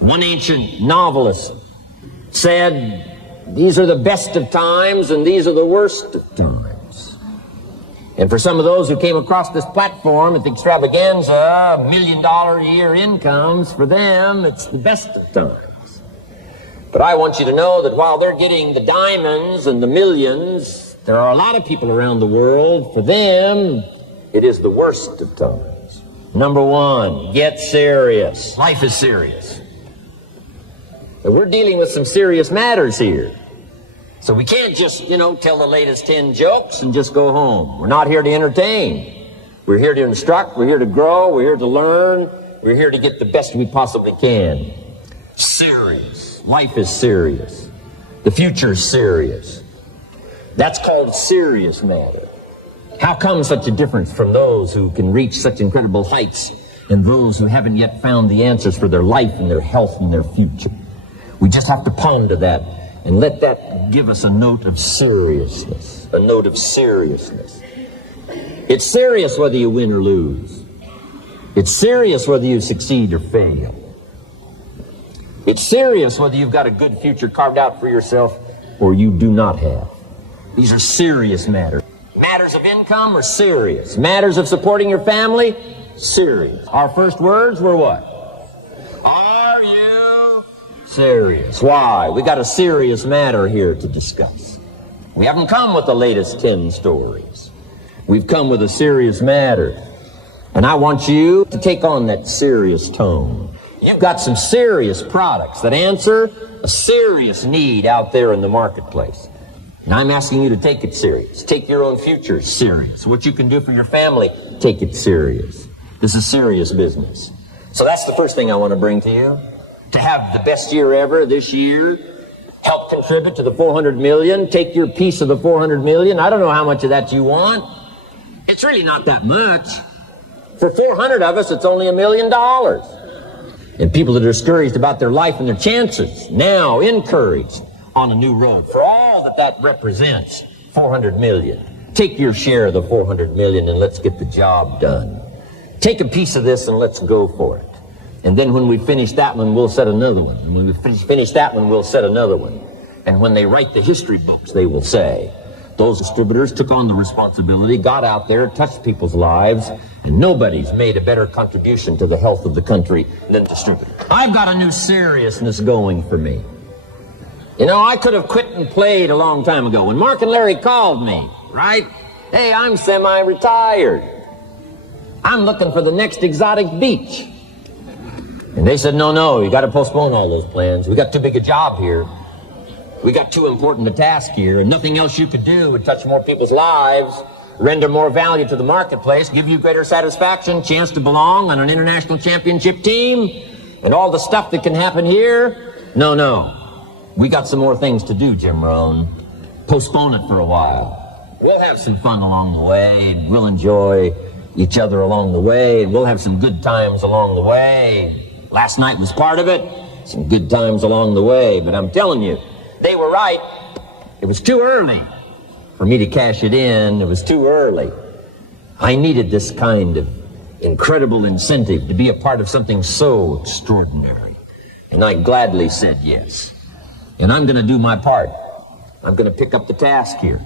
One ancient novelist said, these are the best of times and these are the worst of times. And for some of those who came across this platform at the extravaganza, $1 million a year incomes, for them, it's the best of times. But I want you to know that while they're getting the diamonds and the millions, there are a lot of people around the world, for them, it is the worst of times. Number one, get serious. Life is serious. And we're dealing with some serious matters here. So we can't just, tell the latest 10 jokes and just go home. We're not here to entertain. We're here to instruct. We're here to grow. We're here to learn. We're here to get the best we possibly can. Serious. Life is serious. The future is serious. That's called serious matter. How come such a difference from those who can reach such incredible heights and those who haven't yet found the answers for their life and their health and their future? We just have to ponder that and let that give us a note of seriousness. A note of seriousness. It's serious whether you win or lose. It's serious whether you succeed or fail. It's serious whether you've got a good future carved out for yourself or you do not have. These are serious matters. Matters of income are serious. Matters of supporting your family, serious. Our first words were what? Are you serious? Why? We got a serious matter here to discuss. We haven't come with the latest 10 stories. We've come with a serious matter. And I want you to take on that serious tone. You've got some serious products that answer a serious need out there in the marketplace. And I'm asking you to take it serious. Take your own future serious. What you can do for your family, take it serious. This is serious business. So that's the first thing I want to bring to you. To have the best year ever this year, help contribute to the 400 million, take your piece of the 400 million. I don't know how much of that you want. It's really not that much. For 400 of us, it's only $1 million. And people that are discouraged about their life and their chances, now encouraged on a new road. For all that represents, 400 million. Take your share of the 400 million and let's get the job done. Take a piece of this and let's go for it. And then when we finish that one, we'll set another one. And when we finish that one, we'll set another one. And when they write the history books, they will say, those distributors took on the responsibility, got out there, touched people's lives, and nobody's made a better contribution to the health of the country than distributors. I've got a new seriousness going for me. I could have quit and played a long time ago. When Mark and Larry called me, right? Hey, I'm semi-retired. I'm looking for the next exotic beach. And they said, no, you got to postpone all those plans. We got too big a job here. We got too important a task here, and nothing else you could do would touch more people's lives, render more value to the marketplace, give you greater satisfaction, chance to belong on an international championship team, and all the stuff that can happen here. No. We got some more things to do, Jim Rohn. Postpone it for a while. We'll have some fun along the way, and we'll enjoy each other along the way, and we'll have some good times along the way. Last night was part of it, some good times along the way, but I'm telling you, they were right. It was too early for me to cash it in. It was too early. I needed this kind of incredible incentive to be a part of something so extraordinary. And I gladly said yes. And I'm going to do my part. I'm going to pick up the task here.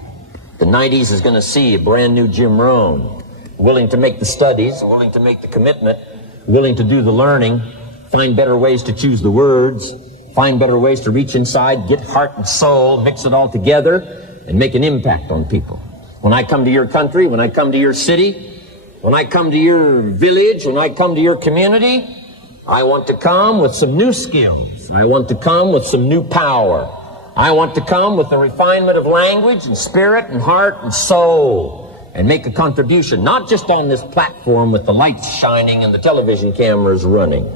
The 90s is going to see a brand new Jim Rohn, willing to make the studies, willing to make the commitment, willing to do the learning, find better ways to choose the words, find better ways to reach inside, get heart and soul, mix it all together, and make an impact on people. When I come to your country, when I come to your city, when I come to your village, when I come to your community, I want to come with some new skills. I want to come with some new power. I want to come with the refinement of language and spirit and heart and soul and make a contribution, not just on this platform with the lights shining and the television cameras running.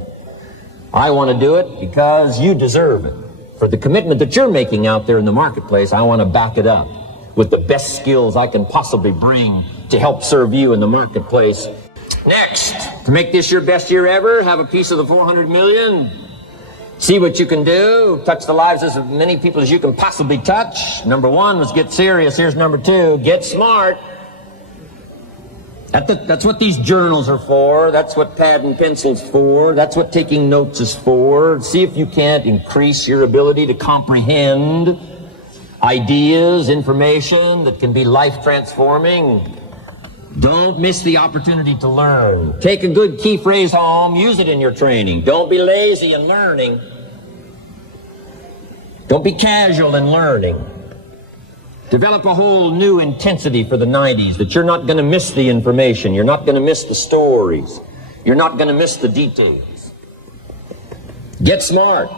I want to do it because you deserve it. For the commitment that you're making out there in the marketplace, I want to back it up with the best skills I can possibly bring to help serve you in the marketplace. Next, to make this your best year ever, have a piece of the 400 million. See what you can do. Touch the lives of as many people as you can possibly touch. Number one was get serious. Here's number two, get smart. That's what these journals are for. That's what pad and pencil's for. That's what taking notes is for. See if you can't increase your ability to comprehend ideas, information that can be life-transforming. Don't miss the opportunity to learn. Take a good key phrase home, use it in your training. Don't be lazy in learning. Don't be casual in learning. Develop a whole new intensity for the 90s that you're not going to miss the information. You're not going to miss the stories. You're not going to miss the details. Get smart.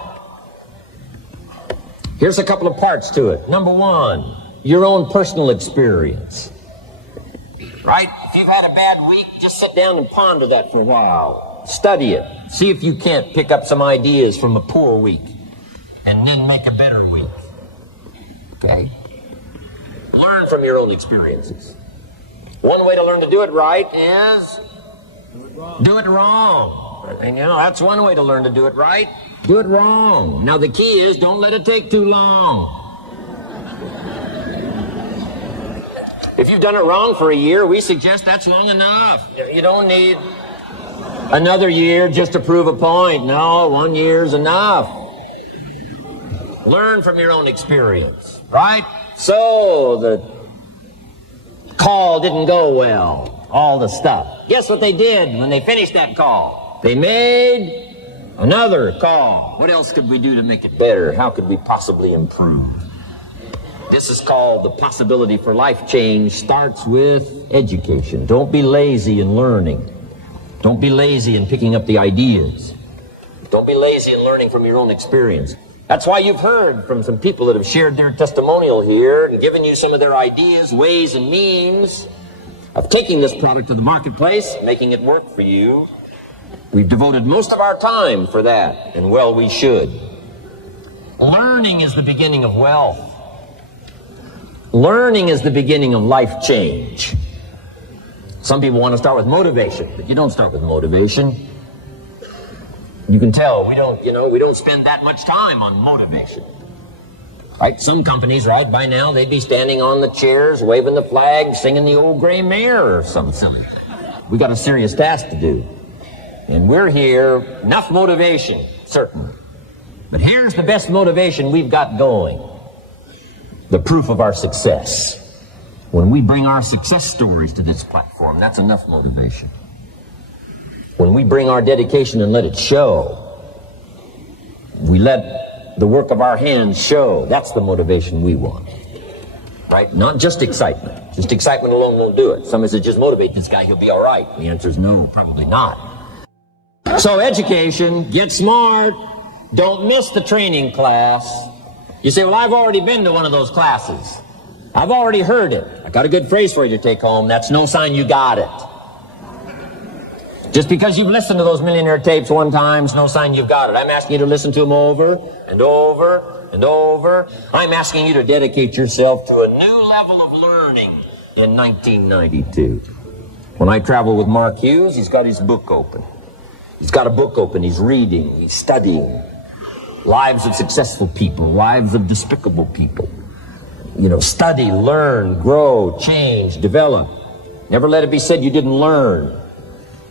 Here's a couple of parts to it. Number one, your own personal experience. Right? If you've had a bad week, just sit down and ponder that for a while. Study it. See if you can't pick up some ideas from a poor week and then make a better week. Okay? Learn from your own experiences. One way to learn to do it right is do it wrong. And you know, that's one way to learn to do it right. Do it wrong. Now the key is don't let it take too long. If you've done it wrong for a year, we suggest that's long enough. You don't need another year just to prove a point. No, 1 year's enough. Learn from your own experience, right? So the call didn't go well, all the stuff. Guess what they did when they finished that call? They made another call. What else could we do to make it better? How could we possibly improve? This is called the possibility for life change. Starts with education. Don't be lazy in learning. Don't be lazy in picking up the ideas. Don't be lazy in learning from your own experience. That's why you've heard from some people that have shared their testimonial here and given you some of their ideas, ways, and means of taking this product to the marketplace, making it work for you. We've devoted most of our time for that, and well, we should. Learning is the beginning of wealth. Learning is the beginning of life change. Some people want to start with motivation, but you don't start with motivation. You can tell we don't spend that much time on motivation. Right? Some companies, right, by now they'd be standing on the chairs, waving the flag, singing the old gray mare or some silly thing. We got a serious task to do. And we're here, enough motivation, certainly. But here's the best motivation we've got going. The proof of our success. When we bring our success stories to this platform, that's enough motivation. When we bring our dedication and let it show, we let the work of our hands show, that's the motivation we want. Right? Not just excitement. Just excitement alone won't do it. Somebody says, just motivate this guy, he'll be all right. The answer is no, probably not. So education, get smart. Don't miss the training class. You say, well, I've already been to one of those classes. I've already heard it. I got a good phrase for you to take home. That's no sign you got it. Just because you've listened to those millionaire tapes one time is no sign you've got it. I'm asking you to listen to them over and over and over. I'm asking you to dedicate yourself to a new level of learning in 1992. When I travel with Mark Hughes, he's got his book open. He's got a book open. He's reading. He's studying. Lives of successful people. Lives of despicable people. You know, study, learn, grow, change, develop. Never let it be said you didn't learn.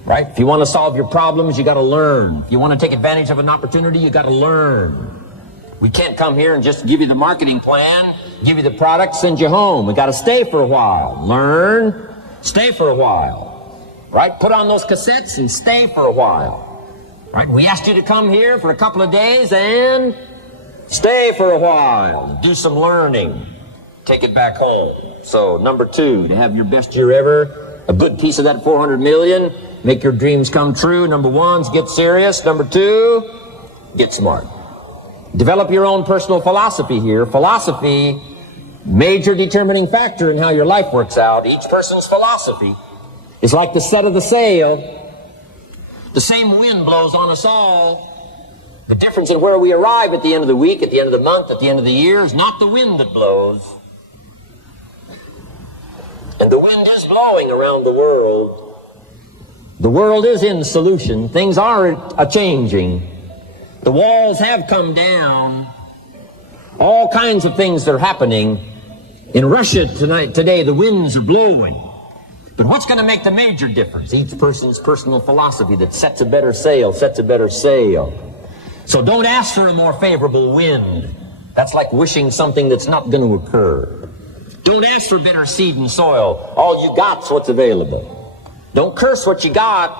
Right? If you want to solve your problems, you got to learn. If you want to take advantage of an opportunity, you got to learn. We can't come here and just give you the marketing plan, give you the product, send you home. We got to stay for a while. Learn, stay for a while. Right? Put on those cassettes and stay for a while. Right? We asked you to come here for a couple of days and stay for a while. Do some learning. Take it back home. So, number 2, to have your best year ever, a good piece of that 400 million. Make your dreams come true. Number 1 is get serious. Number 2, get smart. Develop your own personal philosophy here. Philosophy, major determining factor in how your life works out. Each person's philosophy is like the set of the sail. The same wind blows on us all. The difference in where we arrive at the end of the week, at the end of the month, at the end of the year is not the wind that blows. And the wind is blowing around the world. The world is in solution. Things are a-changing. The walls have come down. All kinds of things are happening. In Russia today, the winds are blowing. But what's going to make the major difference? Each person's personal philosophy that sets a better sail, sets a better sail. So don't ask for a more favorable wind. That's like wishing something that's not going to occur. Don't ask for better seed and soil. All you got's what's available. Don't curse what you got.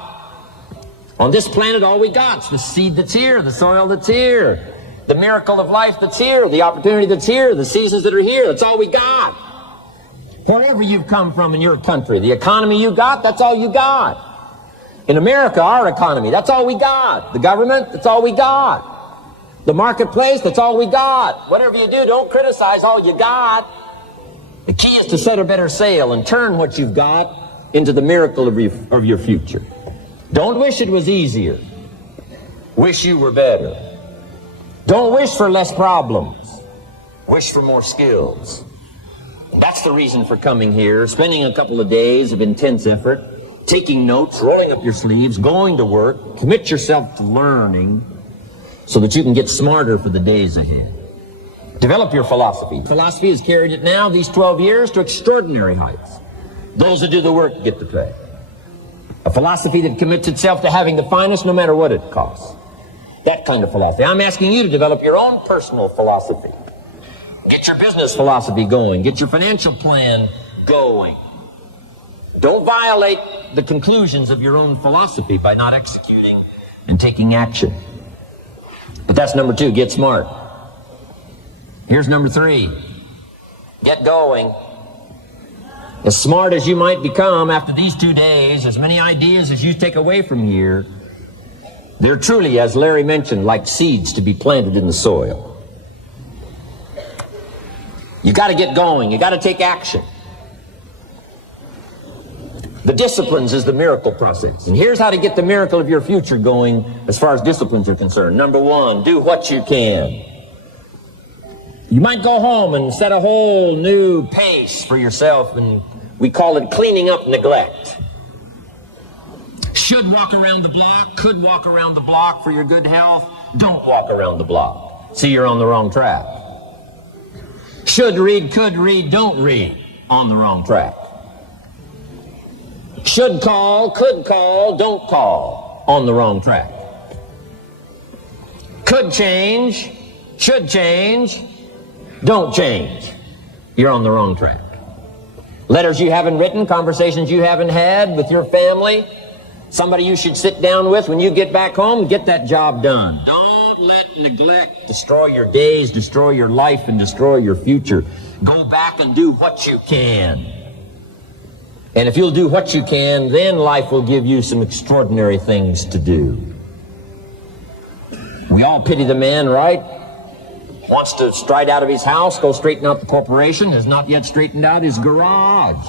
On this planet, all we got's the seed that's here, the soil that's here, the miracle of life that's here, the opportunity that's here, the seasons that are here. That's all we got. Wherever you've come from in your country, the economy you got, that's all you got. In America, our economy, that's all we got. The government, that's all we got. The marketplace, that's all we got. Whatever you do, don't criticize all you got. The key is to set a better sail and turn what you've got into the miracle of your future. Don't wish it was easier. Wish you were better. Don't wish for less problems. Wish for more skills. That's the reason for coming here, spending a couple of days of intense effort, taking notes, rolling up your sleeves, going to work, commit yourself to learning so that you can get smarter for the days ahead. Develop your philosophy. Philosophy has carried it now, these 12 years, to extraordinary heights. Those who do the work get to pay. A philosophy that commits itself to having the finest no matter what it costs. That kind of philosophy. I'm asking you to develop your own personal philosophy. Get your business philosophy going. Get your financial plan going. Don't violate the conclusions of your own philosophy by not executing and taking action. But that's number 2, get smart. Here's number 3, get going. As smart as you might become after these 2 days, as many ideas as you take away from here, they're truly, as Larry mentioned, like seeds to be planted in the soil. You got to get going. You got to take action. The disciplines is the miracle process. And here's how to get the miracle of your future going as far as disciplines are concerned. Number 1, do what you can. You might go home and set a whole new pace for yourself, and we call it cleaning up neglect. Should walk around the block, could walk around the block for your good health. Don't walk around the block. See, you're on the wrong track. Should read, could read, don't read. On the wrong track. Should call, could call, don't call. On the wrong track. Could change, should change, don't change. You're on the wrong track. Letters you haven't written, conversations you haven't had with your family, somebody you should sit down with when you get back home, get that job done. Don't let neglect destroy your days, destroy your life, and destroy your future. Go back and do what you can. And if you'll do what you can, then life will give you some extraordinary things to do. We all pity the man, right? Wants to stride out of his house, go straighten out the corporation, has not yet straightened out his garage.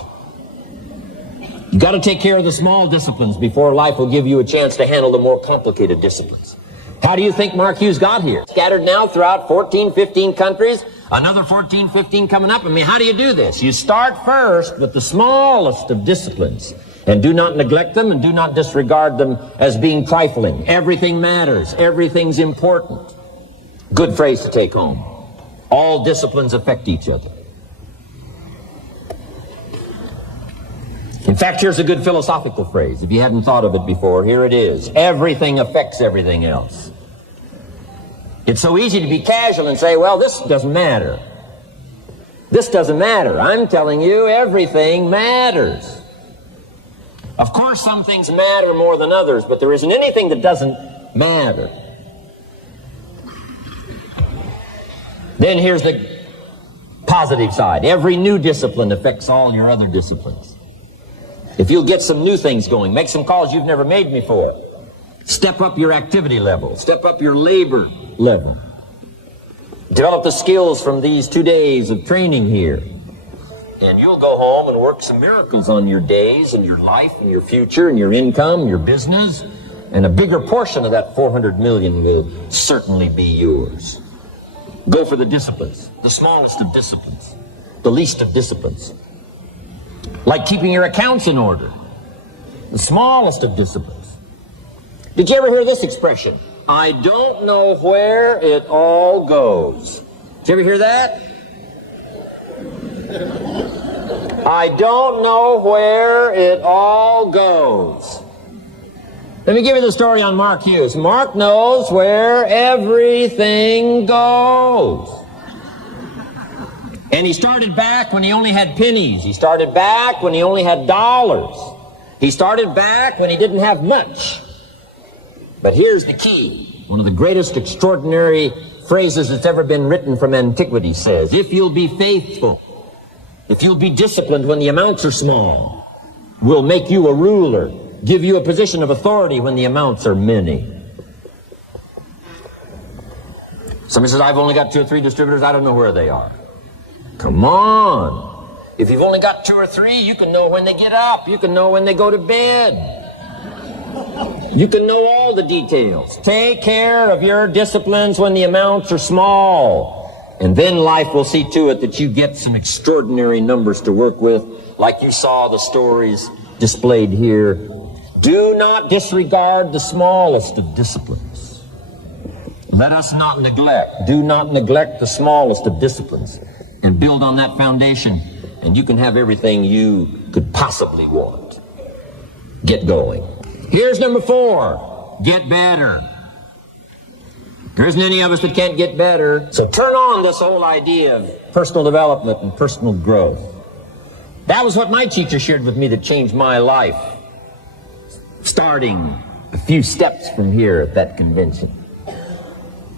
You got to take care of the small disciplines before life will give you a chance to handle the more complicated disciplines. How do you think Mark Hughes got here? Scattered now throughout 14, 15 countries, another 14, 15 coming up. I mean, how do you do this? You start first with the smallest of disciplines, and do not neglect them and do not disregard them as being trifling. Everything matters. Everything's important. Good phrase to take home. All disciplines affect each other. In fact, here's a good philosophical phrase. If you hadn't thought of it before, here it is. Everything affects everything else. It's so easy to be casual and say, well, this doesn't matter. This doesn't matter. I'm telling you, everything matters. Of course, some things matter more than others, but there isn't anything that doesn't matter. Then here's the positive side. Every new discipline affects all your other disciplines. If you'll get some new things going, make some calls you've never made before. Step up your activity level. Step up your labor level. Develop the skills from these 2 days of training here. And you'll go home and work some miracles on your days and your life and your future and your income, your business. And a bigger portion of that 400 million will certainly be yours. Go for the disciplines, the smallest of disciplines, the least of disciplines. Like keeping your accounts in order, the smallest of disciplines. Did you ever hear this expression? I don't know where it all goes. Did you ever hear that? I don't know where it all goes. Let me give you the story on Mark Hughes. Mark knows where everything goes. And he started back when he only had pennies. He started back when he only had dollars. He started back when he didn't have much. But here's the key. One of the greatest extraordinary phrases that's ever been written from antiquity says, if you'll be faithful, if you'll be disciplined when the amounts are small, we'll make you a ruler, give you a position of authority when the amounts are many. Somebody says, I've only got 2 or 3 distributors, I don't know where they are. Come on. If you've only got 2 or 3, you can know when they get up. You can know when they go to bed. You can know all the details. Take care of your disciplines when the amounts are small. And then life will see to it that you get some extraordinary numbers to work with, like you saw the stories displayed here. Do not disregard the smallest of disciplines. Let us not neglect. Do not neglect the smallest of disciplines. And build on that foundation, and you can have everything you could possibly want. Get going. Here's number 4. Get better. There isn't any of us that can't get better. So turn on this whole idea of personal development and personal growth. That was what my teacher shared with me that changed my life. Starting a few steps from here at that convention.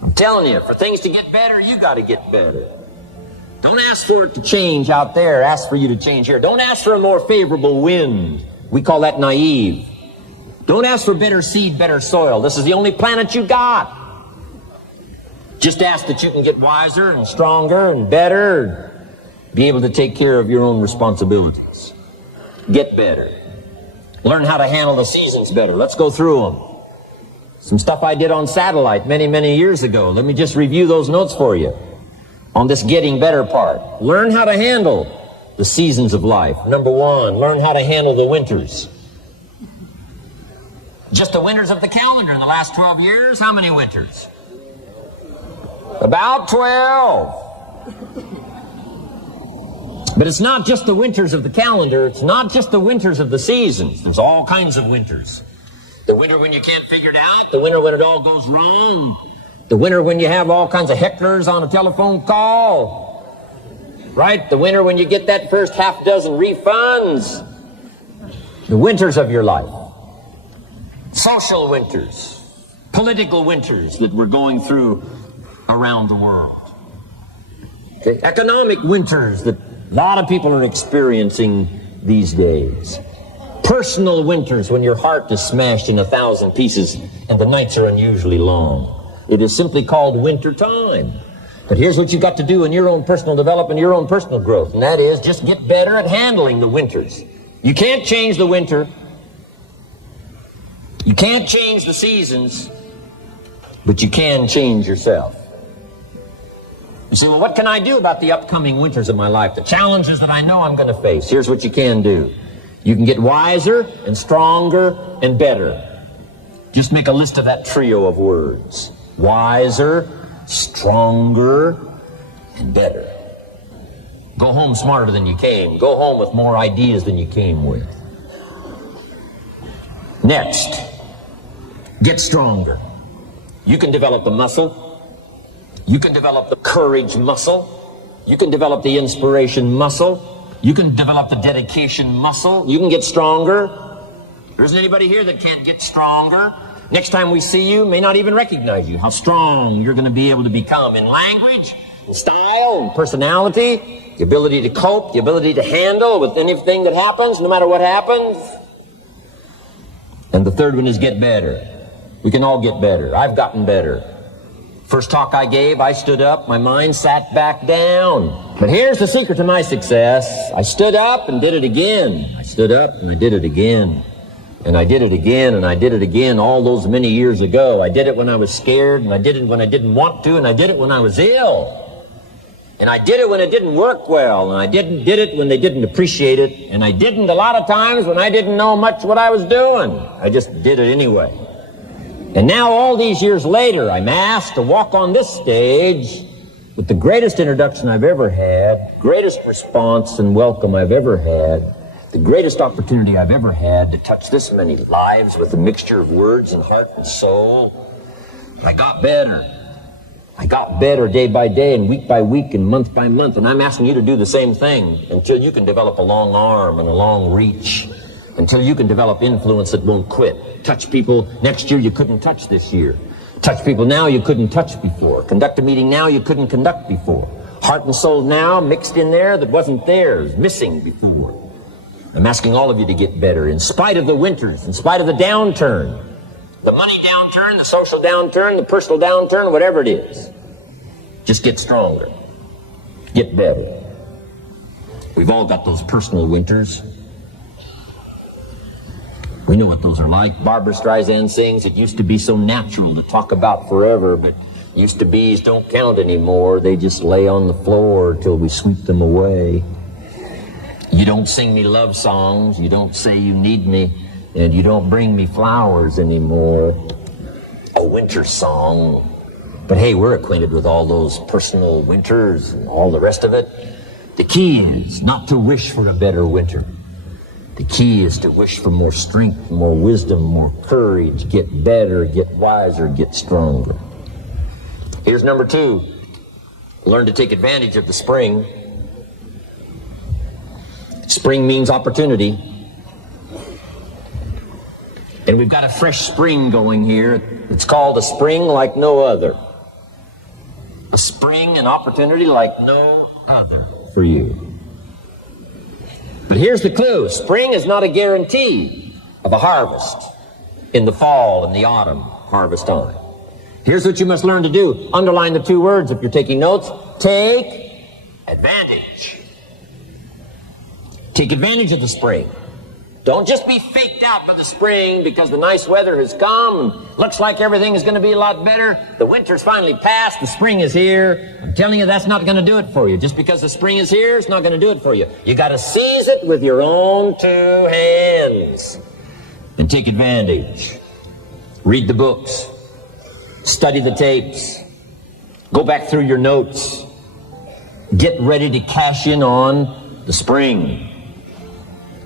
I'm telling you, for things to get better, you got to get better. Don't ask for it to change out there. Ask for you to change here. Don't ask for a more favorable wind. We call that naive. Don't ask for better seed, better soil. This is the only planet you got. Just ask that you can get wiser and stronger and better, be able to take care of your own responsibilities. Get better. Learn how to handle the seasons better. Let's go through them. Some stuff I did on satellite many, many years ago. Let me just review those notes for you. On this getting better part, learn how to handle the seasons of life. Number 1, learn how to handle the winters. Just the winters of the calendar in the last 12 years, how many winters? About 12. But it's not just the winters of the calendar, it's not just the winters of the seasons. There's all kinds of winters. The winter when you can't figure it out, the winter when it all goes wrong. The winter when you have all kinds of hecklers on a telephone call, right? The winter when you get that first half dozen refunds. The winters of your life. Social winters. Political winters that we're going through around the world. Okay? Economic winters that a lot of people are experiencing these days. Personal winters when your heart is smashed in 1,000 pieces and the nights are unusually long. It is simply called winter time. But here's what you've got to do in your own personal development, your own personal growth, and that is just get better at handling the winters. You can't change the winter. You can't change the seasons, but you can change yourself. You say, well, what can I do about the upcoming winters of my life, the challenges that I know I'm going to face? Here's what you can do. You can get wiser and stronger and better. Just make a list of that trio of words. Wiser, stronger, and better. Go home smarter than you came. Go home with more ideas than you came with. Next, get stronger. You can develop the muscle. You can develop the courage muscle. You can develop the inspiration muscle. You can develop the dedication muscle. You can get stronger. There isn't anybody here that can't get stronger. Next time we see you, may not even recognize you. How strong you're going to be able to become in language, in style, in personality, the ability to cope, the ability to handle with anything that happens, no matter what happens. And the third one is get better. We can all get better. I've gotten better. First talk I gave, I stood up, my mind sat back down. But here's the secret to my success. I stood up and did it again. I stood up and I did it again. And I did it again, and I did it again all those many years ago. I did it when I was scared, and I did it when I didn't want to, and I did it when I was ill. And I did it when it didn't work well, and I did it when they didn't appreciate it, and I didn't a lot of times when I didn't know much what I was doing. I just did it anyway. And now all these years later, I'm asked to walk on this stage with the greatest introduction I've ever had, greatest response and welcome I've ever had, the greatest opportunity I've ever had to touch this many lives with a mixture of words and heart and soul. I got better. I got better day by day and week by week and month by month, and I'm asking you to do the same thing until you can develop a long arm and a long reach, until you can develop influence that won't quit. Touch people next year you couldn't touch this year. Touch people now you couldn't touch before. Conduct a meeting now you couldn't conduct before. Heart and soul now mixed in there that wasn't theirs, missing before. I'm asking all of you to get better in spite of the winters, in spite of the downturn. The money downturn, the social downturn, the personal downturn, whatever it is. Just get stronger. Get better. We've all got those personal winters. We know what those are like. Barbara Streisand sings, it used to be so natural to talk about forever, but used to be's don't count anymore. They just lay on the floor till we sweep them away. You don't sing me love songs, you don't say you need me, and you don't bring me flowers anymore. A winter song. But hey, we're acquainted with all those personal winters and all the rest of it. The key is not to wish for a better winter. The key is to wish for more strength, more wisdom, more courage, get better, get wiser, get stronger. Here's number 2. Learn to take advantage of the spring. Spring means opportunity. And we've got a fresh spring going here. It's called a spring like no other. A spring and opportunity like no other for you. But here's the clue. Spring is not a guarantee of a harvest in the fall and the autumn harvest time. Here's what you must learn to do. Underline the 2 words if you're taking notes. Take advantage. Take advantage of the spring. Don't just be faked out by the spring because the nice weather has come. Looks like everything is going to be a lot better. The winter's finally passed. The spring is here. I'm telling you, that's not going to do it for you. Just because the spring is here, it's not going to do it for you. You got to seize it with your own 2 hands and take advantage. Read the books. Study the tapes. Go back through your notes. Get ready to cash in on the spring.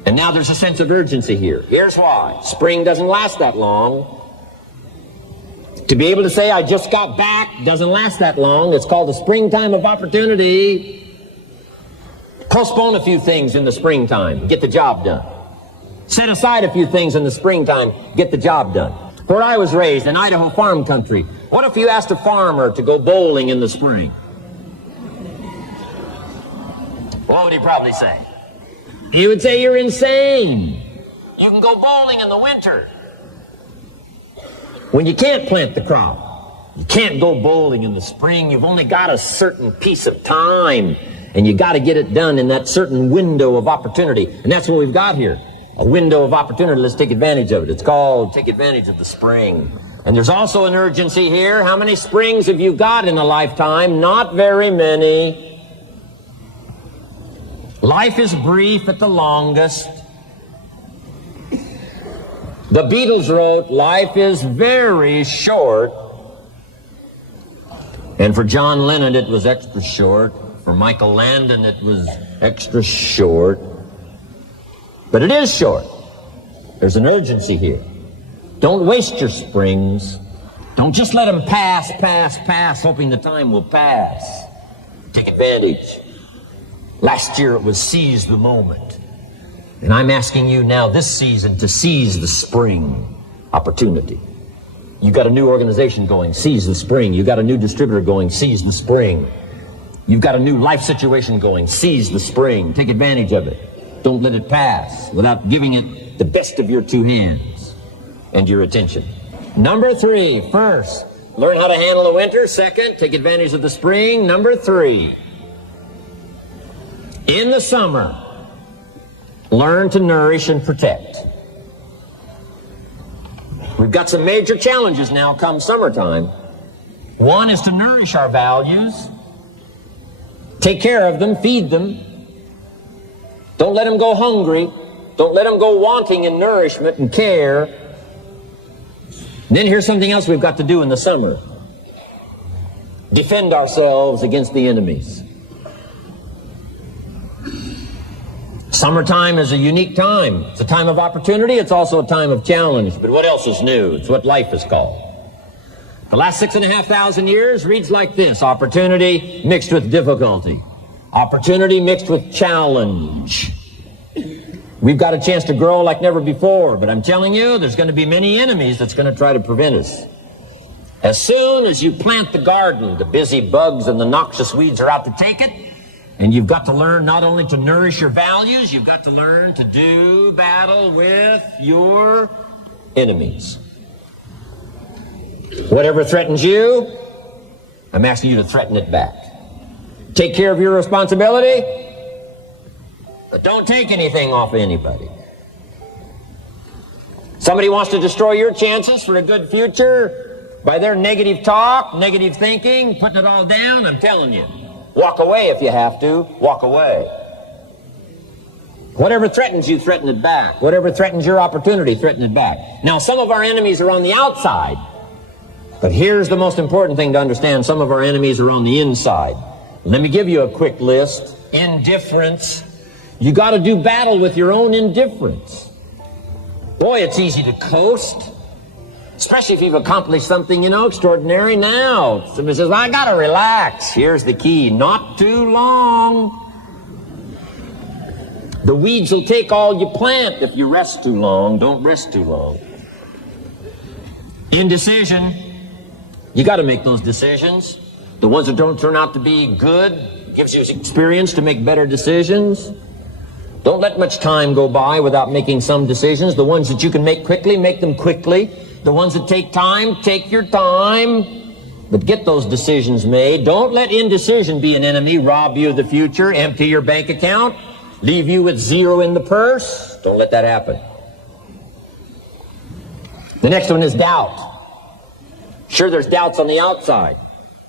And now there's a sense of urgency here. Here's why. Spring doesn't last that long. To be able to say, I just got back, doesn't last that long. It's called the springtime of opportunity. Postpone a few things in the springtime. Get the job done. Set aside a few things in the springtime. Get the job done. Where I was raised, in Idaho farm country, what if you asked a farmer to go bowling in the spring? What would he probably say? He would say, you're insane. You can go bowling in the winter. When you can't plant the crop, you can't go bowling in the spring. You've only got a certain piece of time, and you got to get it done in that certain window of opportunity. And that's what we've got here, a window of opportunity. Let's take advantage of it. It's called take advantage of the spring. And there's also an urgency here. How many springs have you got in a lifetime? Not very many. Life is brief at the longest. The Beatles wrote, life is very short. And for John Lennon, it was extra short. For Michael Landon, it was extra short. But it is short. There's an urgency here. Don't waste your springs. Don't just let them pass, hoping the time will pass. Take advantage. Last year it was seize the moment. And I'm asking you now this season to seize the spring opportunity. You got a new organization going, seize the spring. You got a new distributor going, seize the spring. You've got a new life situation going, seize the spring. Take advantage of it. Don't let it pass without giving it the best of your 2 hands and your attention. Number 3, first, learn how to handle the winter. Second, take advantage of the spring. Number 3, in the summer, learn to nourish and protect. We've got some major challenges now come summertime. One is to nourish our values. Take care of them, feed them. Don't let them go hungry. Don't let them go wanting in nourishment and care. And then here's something else we've got to do in the summer. defend ourselves against the enemies. Summertime is a unique time. It's a time of opportunity. It's also a time of challenge. But what else is new? It's what life is called. The last 6,500 years reads like this: opportunity mixed with difficulty. Opportunity mixed with challenge. We've got a chance to grow like never before, but I'm telling you, there's going to be many enemies that's going to try to prevent us. As soon as you plant the garden, the busy bugs and the noxious weeds are out to take it, and you've got to learn not only to nourish your values, you've got to learn to do battle with your enemies. Whatever threatens you, I'm asking you to threaten it back. Take care of your responsibility, but don't take anything off of anybody. Somebody wants to destroy your chances for a good future by their negative talk, negative thinking, putting it all down. I'm telling you, walk away if you have to. Walk away. Whatever threatens you, threaten it back. Whatever threatens your opportunity, threaten it back. Now, some of our enemies are on the outside, but here's the most important thing to understand. Some of our enemies are on the inside. Let me give you a quick list. Indifference. You got to do battle with your own indifference. Boy, it's easy to coast, especially if you've accomplished something, extraordinary. Now, somebody says, well, I got to relax. Here's the key: not too long. The weeds will take all you plant if you rest too long. Don't rest too long. Indecision. You got to make those decisions. The ones that don't turn out to be good gives you experience to make better decisions. Don't let much time go by without making some decisions. The ones that you can make quickly, make them quickly. The ones that take time, take your time. But get those decisions made. Don't let indecision be an enemy, rob you of the future, empty your bank account, leave you with zero in the purse. Don't let that happen. The next one is doubt. Sure, there's doubts on the outside.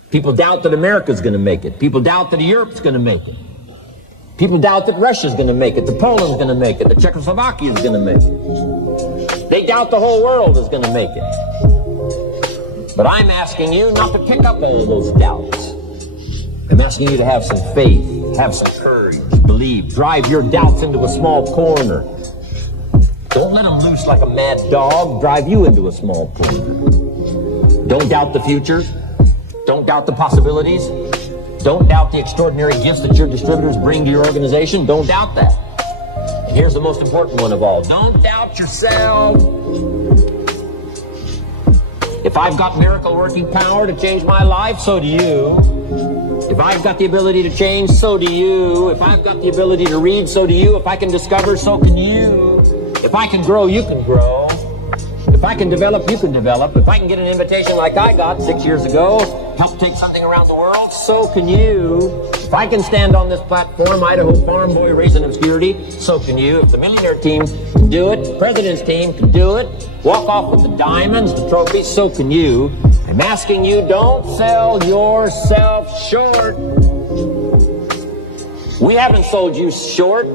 People doubt that America's going to make it. People doubt that Europe's going to make it. People doubt that Russia's going to make it, that Poland's going to make it, that Czechoslovakia's going to make it. They doubt the whole world is going to make it. But I'm asking you not to pick up all of those doubts. I'm asking you to have some faith, have some courage, believe, drive your doubts into a small corner. Don't let them loose like a mad dog, drive you into a small corner. Don't doubt the future. Don't doubt the possibilities. Don't doubt the extraordinary gifts that your distributors bring to your organization. Don't doubt that. And here's the most important one of all. Don't doubt yourself. If I've got miracle working power to change my life, so do you. If I've got the ability to change, so do you. If I've got the ability to read, so do you. If I can discover, so can you. If I can grow, you can grow. If I can develop, you can develop. If I can get an invitation like I got 6 years ago, help take something around the world, so can you. If I can stand on this platform, Idaho farm boy raised in obscurity, so can you. If the millionaire team can do it, the president's team can do it, walk off with the diamonds, the trophies, so can you. I'm asking you, don't sell yourself short. We haven't sold you short.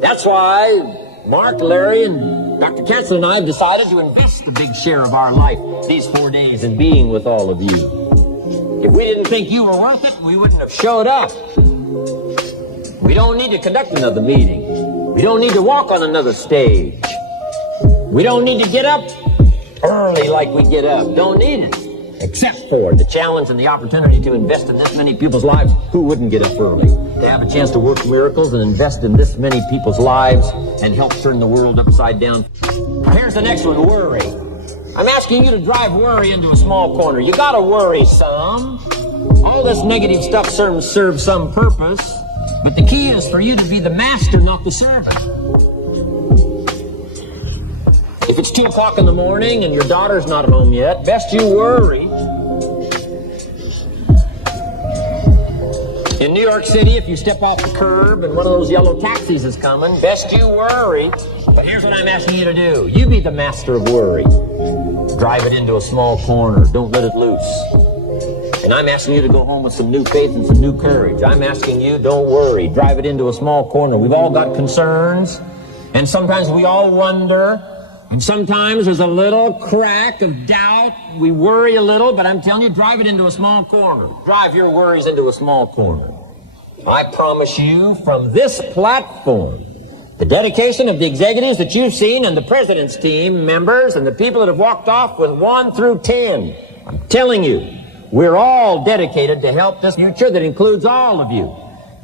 That's why Mark, Larry, and Dr. Kessler and I have decided to invest a big share of our life these 4 days in being with all of you. If we didn't think you were worth it, we wouldn't have showed up. We don't need to conduct another meeting. We don't need to walk on another stage. We don't need to get up early like we get up. Don't need it. Except for the challenge and the opportunity to invest in this many people's lives who wouldn't get up early. To have a chance to work miracles and invest in this many people's lives and help turn the world upside down. Here's the next one, worry. I'm asking you to drive worry into a small corner. You gotta worry some. All this negative stuff serves some purpose, but the key is for you to be the master, not the servant. If it's 2 o'clock in the morning and your daughter's not home yet, best you worry. In New York City, if you step off the curb and one of those yellow taxis is coming, best you worry. But here's what I'm asking you to do. You be the master of worry. Drive it into a small corner. Don't let it loose. And I'm asking you to go home with some new faith and some new courage. I'm asking you, don't worry. Drive it into a small corner. We've all got concerns. And sometimes we all wonder, And sometimes there's a little crack of doubt. We worry a little, but I'm telling you, drive it into a small corner. Drive your worries into a small corner. I promise you, from this platform, the dedication of the executives that you've seen and the president's team members and the people that have walked off with 1 through 10, I'm telling you, we're all dedicated to help this future that includes all of you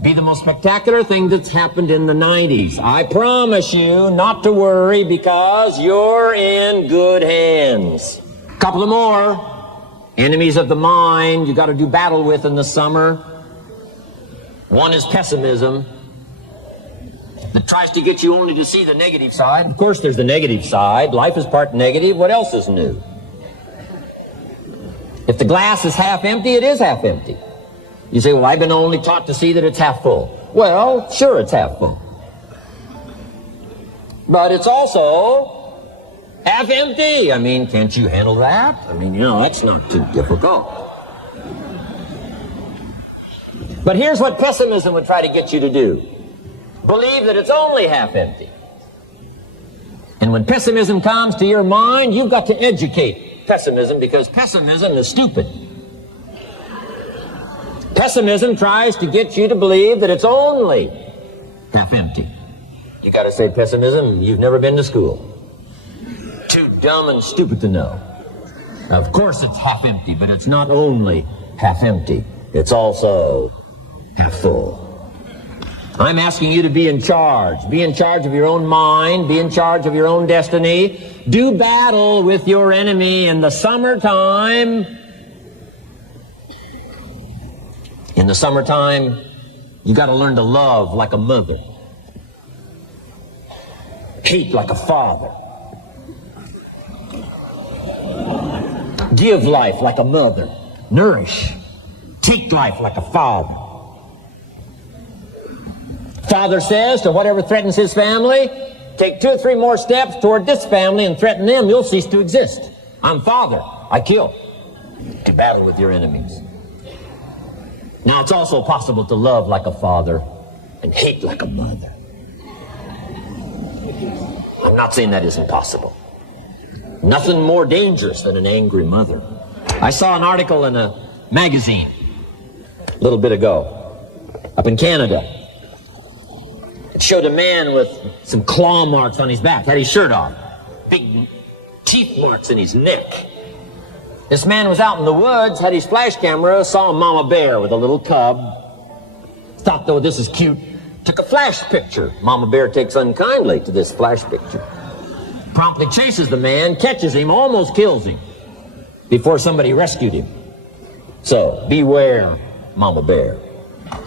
be the most spectacular thing that's happened in the 90s. I promise you not to worry because you're in good hands. A couple of more enemies of the mind you got to do battle with in the summer. One is pessimism, that tries to get you only to see the negative side. Of course, there's the negative side. Life is part negative. What else is new? If the glass is half empty, it is half empty. You say, well, I've been only taught to see that it's half full. Well, sure, it's half full. But it's also half empty. I mean, can't you handle that? I mean, that's not too difficult. But here's what pessimism would try to get you to do. Believe that it's only half empty. And when pessimism comes to your mind, you've got to educate pessimism, because pessimism is stupid. Pessimism tries to get you to believe that it's only half empty. You got to say, pessimism, you've never been to school. Too dumb and stupid to know. Of course it's half empty, but it's not only half empty. It's also half full. I'm asking you to be in charge. Be in charge of your own mind. Be in charge of your own destiny. Do battle with your enemy in the summertime. In the summertime, you got to learn to love like a mother. Hate like a father. Give life like a mother. Nourish. Take life like a father. Father says to whatever threatens his family, take 2 or 3 more steps toward this family and threaten them, you'll cease to exist. I'm father. I kill. To battle with your enemies. Now, it's also possible to love like a father and hate like a mother. I'm not saying that isn't possible. Nothing more dangerous than an angry mother. I saw an article in a magazine a little bit ago up in Canada. It showed a man with some claw marks on his back, had his shirt off, big teeth marks in his neck. This man was out in the woods, had his flash camera, saw a mama bear with a little cub, thought, though, this is cute, took a flash picture. Mama bear takes unkindly to this flash picture. Promptly chases the man, catches him, almost kills him before somebody rescued him. So, beware, mama bear.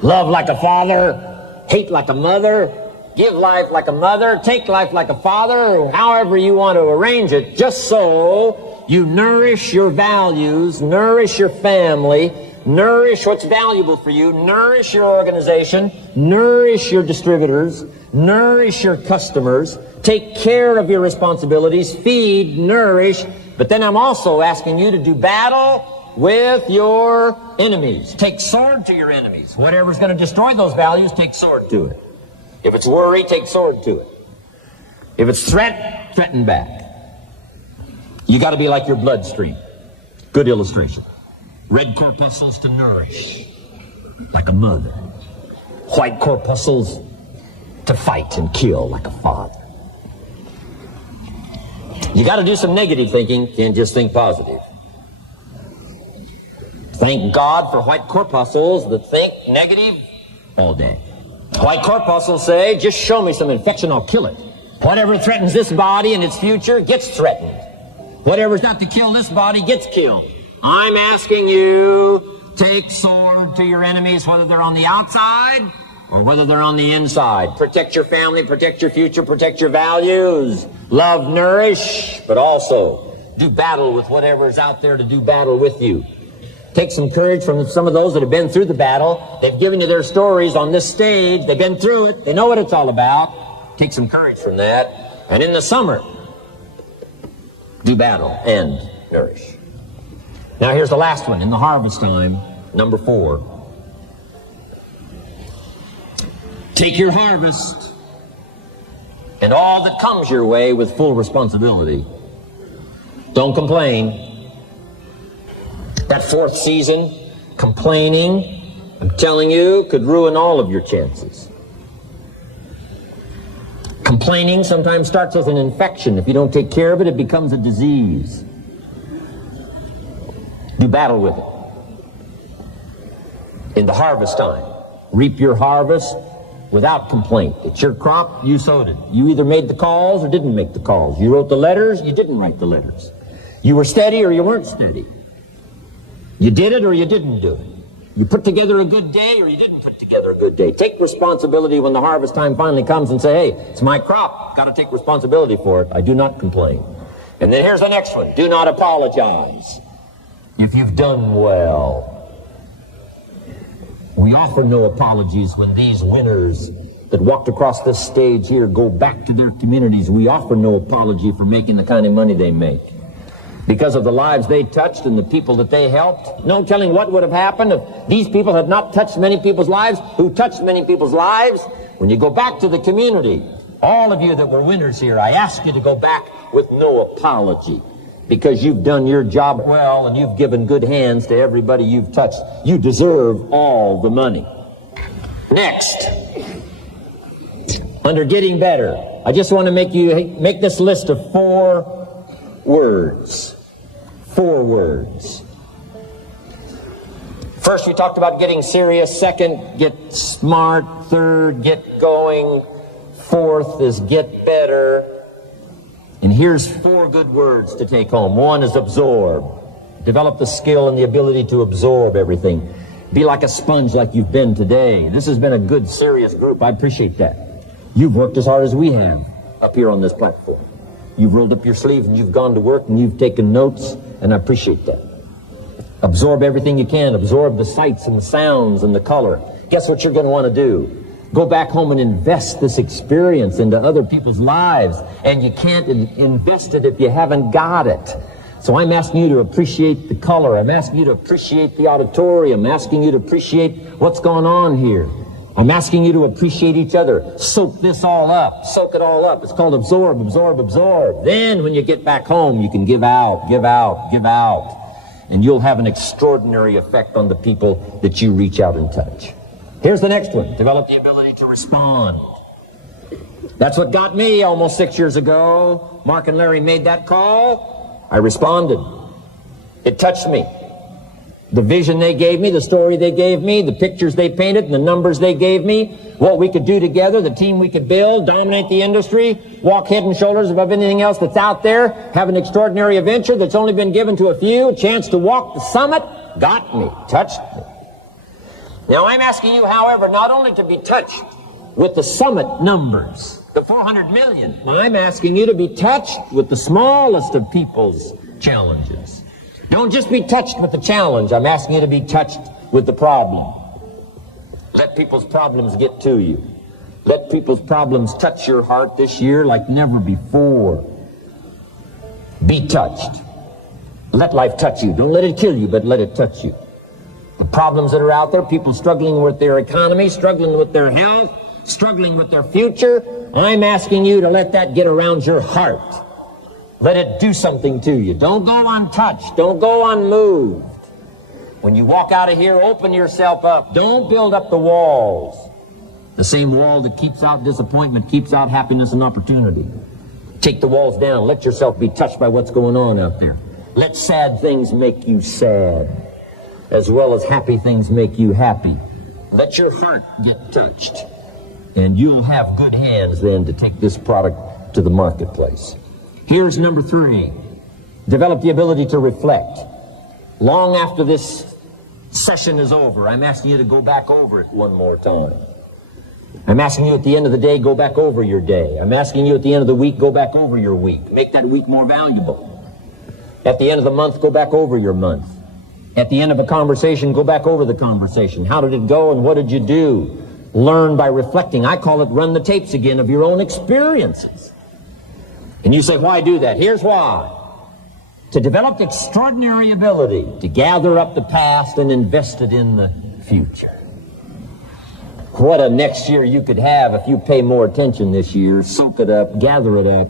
Love like a father, hate like a mother, give life like a mother, take life like a father, however you want to arrange it, just so you nourish your values, nourish your family, nourish what's valuable for you, nourish your organization, nourish your distributors, nourish your customers, take care of your responsibilities, feed, nourish. But then I'm also asking you to do battle with your enemies. Take sword to your enemies. Whatever's going to destroy those values, take sword to it. If it's worry, take sword to it. If it's threat, threaten back. You got to be like your bloodstream. Good illustration. Red corpuscles to nourish, like a mother. White corpuscles to fight and kill, like a father. You got to do some negative thinking, can't just think positive. Thank God for white corpuscles that think negative all day. White corpuscles say, just show me some infection, I'll kill it. Whatever threatens this body and its future gets threatened. Whatever's not to kill this body gets killed. I'm asking you, take sword to your enemies, whether they're on the outside or whether they're on the inside. Protect your family, protect your future, protect your values. Love, nourish, but also do battle with whatever's out there to do battle with you. Take some courage from some of those that have been through the battle. They've given you their stories on this stage. They've been through it. They know what it's all about. Take some courage from that. And in the summer, do battle and nourish. Now here's the last one. In the harvest time, number 4. Take your harvest and all that comes your way with full responsibility. Don't complain. That fourth season, complaining, I'm telling you, could ruin all of your chances. Complaining sometimes starts as an infection. If you don't take care of it, it becomes a disease. Do battle with it. In the harvest time, reap your harvest without complaint. It's your crop, you sowed it. You either made the calls or didn't make the calls. You wrote the letters, you didn't write the letters. You were steady or you weren't steady. You did it or you didn't do it. You put together a good day or you didn't put together a good day. Take responsibility when the harvest time finally comes and say, hey, it's my crop. Got to take responsibility for it. I do not complain. And then here's the next one. Do not apologize if you've done well. We offer no apologies when these winners that walked across this stage here go back to their communities. We offer no apology for making the kind of money they make. Because of the lives they touched and the people that they helped. No telling what would have happened if these people had not touched many people's lives, who touched many people's lives. When you go back to the community, all of you that were winners here, I ask you to go back with no apology. Because you've done your job well and you've given good hands to everybody you've touched. You deserve all the money. Next, under getting better, I just want to make this list of 4 words. 4 words. First, we talked about getting serious. Second, get smart. Third, get going. Fourth is get better. And here's 4 good words to take home. 1 is absorb. Develop the skill and the ability to absorb everything. Be like a sponge like you've been today. This has been a good, serious group. I appreciate that. You've worked as hard as we have up here on this platform. You've rolled up your sleeves and you've gone to work and you've taken notes, and I appreciate that. Absorb everything you can. Absorb the sights and the sounds and the color. Guess what you're going to want to do? Go back home and invest this experience into other people's lives. And you can't invest it if you haven't got it. So I'm asking you to appreciate the color. I'm asking you to appreciate the auditorium. I'm asking you to appreciate what's going on here. I'm asking you to appreciate each other. Soak this all up. Soak it all up. It's called absorb, absorb, absorb. Then when you get back home, you can give out, give out, give out. And you'll have an extraordinary effect on the people that you reach out and touch. Here's the next one. Develop the ability to respond. That's what got me almost 6 years ago. Mark and Larry made that call. I responded. It touched me. The vision they gave me, the story they gave me, the pictures they painted, and the numbers they gave me, what we could do together, the team we could build, dominate the industry, walk head and shoulders above anything else that's out there, have an extraordinary adventure that's only been given to a few, a chance to walk the summit, got me, touched me. Now I'm asking you, however, not only to be touched with the summit numbers, the 400 million, I'm asking you to be touched with the smallest of people's challenges. Don't just be touched with the challenge. I'm asking you to be touched with the problem. Let people's problems get to you. Let people's problems touch your heart this year like never before. Be touched. Let life touch you. Don't let it kill you, but let it touch you. The problems that are out there, people struggling with their economy, struggling with their health, struggling with their future, I'm asking you to let that get around your heart. Let it do something to you. Don't go untouched. Don't go unmoved. When you walk out of here, open yourself up. Don't build up the walls. The same wall that keeps out disappointment keeps out happiness and opportunity. Take the walls down. Let yourself be touched by what's going on out there. Let sad things make you sad, as well as happy things make you happy. Let your heart get touched, and you'll have good hands then to take this product to the marketplace. Here's number 3. Develop the ability to reflect. Long after this session is over, I'm asking you to go back over it one more time. I'm asking you at the end of the day, go back over your day. I'm asking you at the end of the week, go back over your week. Make that week more valuable. At the end of the month, go back over your month. At the end of a conversation, go back over the conversation. How did it go and what did you do? Learn by reflecting. I call it run the tapes again of your own experiences. And you say, why do that? Here's why. To develop extraordinary ability to gather up the past and invest it in the future. What a next year you could have if you pay more attention this year, soak it up, gather it up,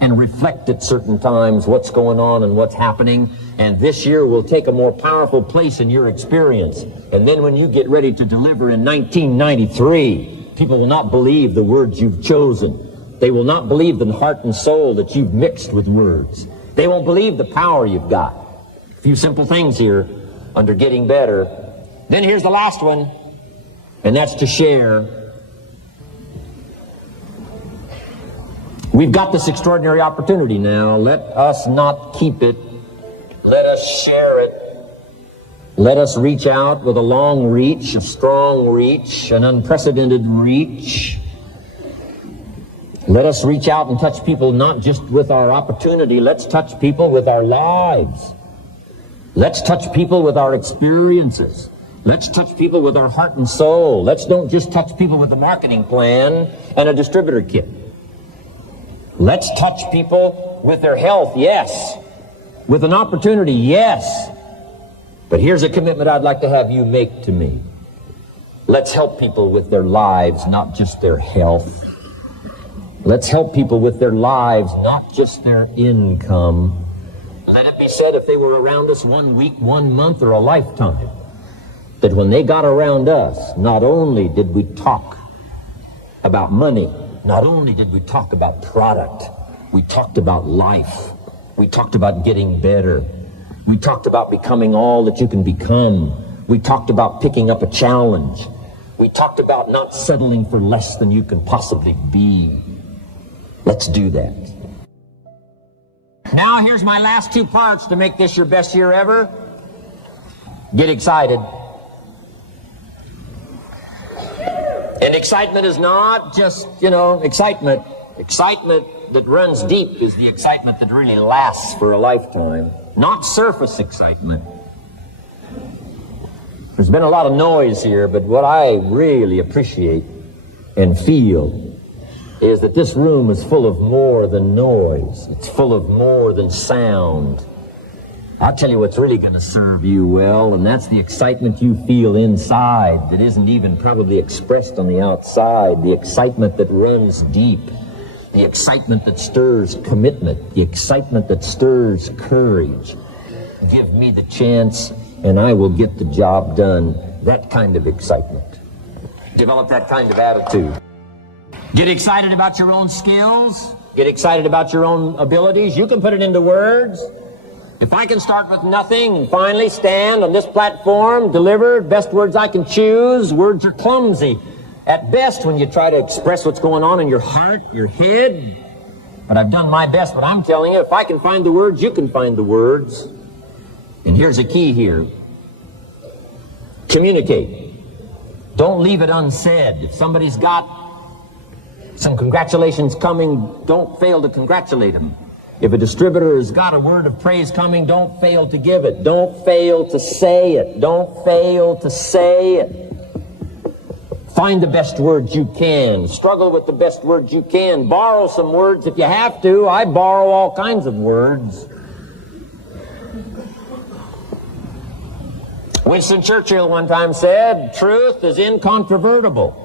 and reflect at certain times what's going on and what's happening. And this year will take a more powerful place in your experience. And then when you get ready to deliver in 1993, people will not believe the words you've chosen. They will not believe the heart and soul that you've mixed with words. They won't believe the power you've got. A few simple things here under getting better. Then here's the last one, and that's to share. We've got this extraordinary opportunity now. Let us not keep it. Let us share it. Let us reach out with a long reach, a strong reach, an unprecedented reach. Let us reach out and touch people not just with our opportunity. Let's touch people with our lives. Let's touch people with our experiences. Let's touch people with our heart and soul. Let's don't just touch people with a marketing plan and a distributor kit. Let's touch people with their health, yes. With an opportunity, yes. But here's a commitment I'd like to have you make to me. Let's help people with their lives, not just their health. Let's help people with their lives, not just their income. Let it be said, if they were around us 1 week, 1 month, or a lifetime, that when they got around us, not only did we talk about money, not only did we talk about product, we talked about life. We talked about getting better. We talked about becoming all that you can become. We talked about picking up a challenge. We talked about not settling for less than you can possibly be. Let's do that. Now here's my last 2 parts to make this your best year ever. Get excited. And excitement is not just, excitement. Excitement that runs deep is the excitement that really lasts for a lifetime. Not surface excitement. There's been a lot of noise here, but what I really appreciate and feel is that this room is full of more than noise. It's full of more than sound. I'll tell you what's really going to serve you well, and that's the excitement you feel inside that isn't even probably expressed on the outside. The excitement that runs deep. The excitement that stirs commitment. The excitement that stirs courage. Give me the chance, and I will get the job done. That kind of excitement. Develop that kind of attitude. Get excited about your own skills. Get excited about your own abilities. You can put it into words. If I can start with nothing and finally stand on this platform, deliver best words I can choose, words are clumsy at best when you try to express what's going on in your heart, your head. But I've done my best, but I'm telling you, if I can find the words, you can find the words. And here's a key here. Communicate. Don't leave it unsaid. If somebody's got some congratulations coming, don't fail to congratulate them. If a distributor has got a word of praise coming, don't fail to give it. Don't fail to say it. Don't fail to say it. Find the best words you can. Struggle with the best words you can. Borrow some words if you have to. I borrow all kinds of words. Winston Churchill one time said, truth is incontrovertible.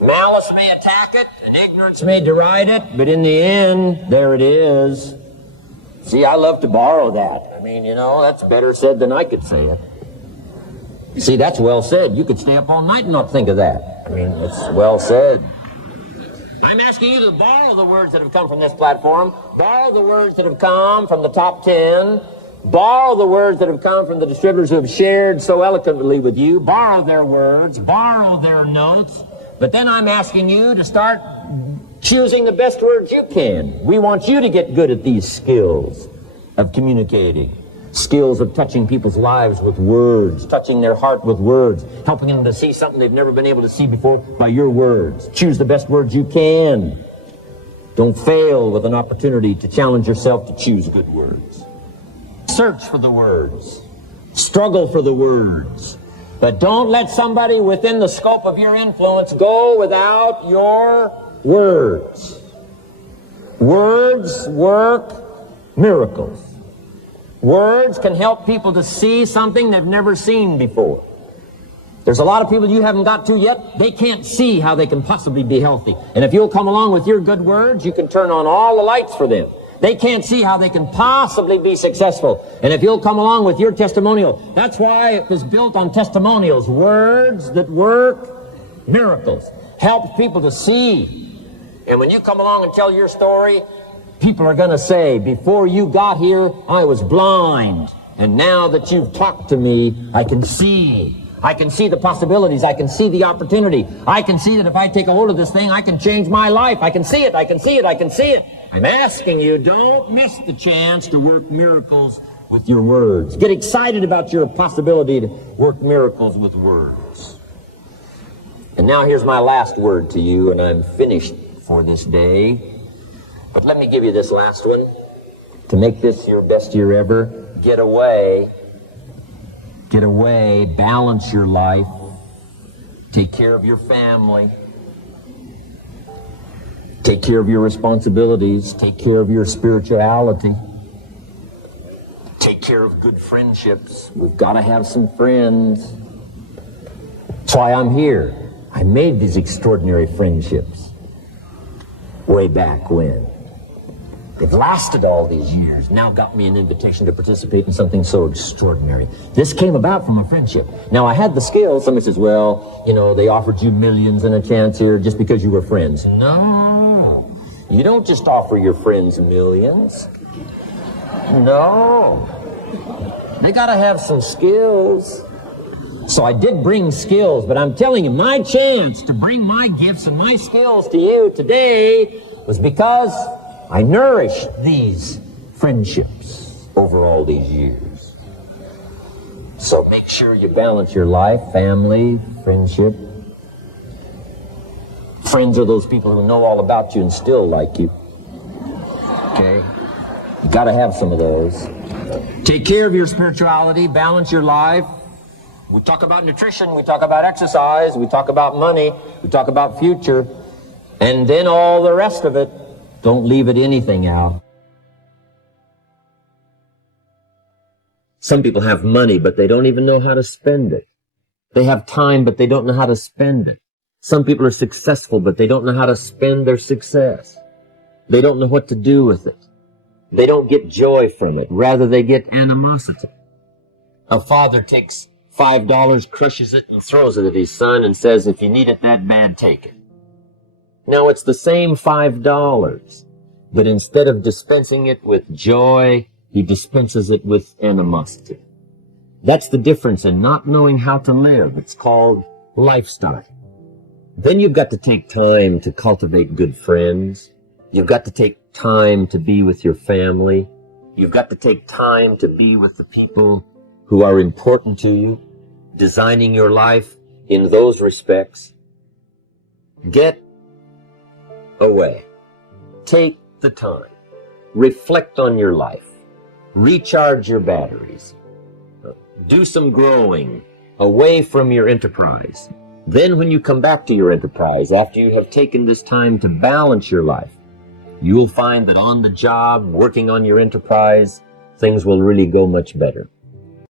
Malice may attack it, and ignorance may deride it, but in the end, there it is. See, I love to borrow that. I mean, that's better said than I could say it. See, that's well said. You could stay up all night and not think of that. I mean, it's well said. I'm asking you to borrow the words that have come from this platform, borrow the words that have come from the top 10, borrow the words that have come from the distributors who have shared so eloquently with you, borrow their words, borrow their notes. But then I'm asking you to start choosing the best words you can. We want you to get good at these skills of communicating, skills of touching people's lives with words, touching their heart with words, helping them to see something they've never been able to see before by your words. Choose the best words you can. Don't fail with an opportunity to challenge yourself to choose good words. Search for the words. Struggle for the words. But don't let somebody within the scope of your influence go without your words. Words work miracles. Words can help people to see something they've never seen before. There's a lot of people you haven't got to yet. They can't see how they can possibly be healthy. And if you'll come along with your good words, you can turn on all the lights for them. They can't see how they can possibly be successful. And if you'll come along with your testimonial, that's why it was built on testimonials. Words that work miracles. Helps people to see. And when you come along and tell your story, people are going to say, before you got here, I was blind. And now that you've talked to me, I can see. I can see the possibilities. I can see the opportunity. I can see that if I take a hold of this thing, I can change my life. I can see it. I can see it. I can see it. I'm asking you, don't miss the chance to work miracles with your words. Get excited about your possibility to work miracles with words. And now here's my last word to you, and I'm finished for this day. But let me give you this last one. To make this your best year ever, get away, balance your life, take care of your family, take care of your responsibilities, take care of your spirituality, take care of good friendships. We've got to have some friends. That's why I'm here. I made these extraordinary friendships way back when. They've lasted all these years, now got me an invitation to participate in something so extraordinary. This came about from a friendship. Now, I had the skills. Somebody says, well, you know, they offered you millions and a chance here just because you were friends. No. You don't just offer your friends millions. No. They got to have some skills. So I did bring skills, but I'm telling you, my chance to bring my gifts and my skills to you today was because I nourished these friendships over all these years. So make sure you balance your life, family, friendship. Friends are those people who know all about you and still like you. Okay? You gotta have some of those. Take care of your spirituality, balance your life. We talk about nutrition, we talk about exercise, we talk about money, we talk about future, and then all the rest of it. Don't leave anything out. Some people have money, but they don't even know how to spend it. They have time, but they don't know how to spend it. Some people are successful, but they don't know how to spend their success. They don't know what to do with it. They don't get joy from it. Rather, they get animosity. A father takes $5, crushes it, and throws it at his son and says, if you need it that bad, take it. Now, it's the same $5, but instead of dispensing it with joy, he dispenses it with animosity. That's the difference in not knowing how to live. It's called lifestyle. Then you've got to take time to cultivate good friends. You've got to take time to be with your family. You've got to take time to be with the people who are important to you, designing your life in those respects. Get away. Take the time. Reflect on your life. Recharge your batteries. Do some growing away from your enterprise. Then when you come back to your enterprise, after you have taken this time to balance your life, you will find that on the job, working on your enterprise, things will really go much better.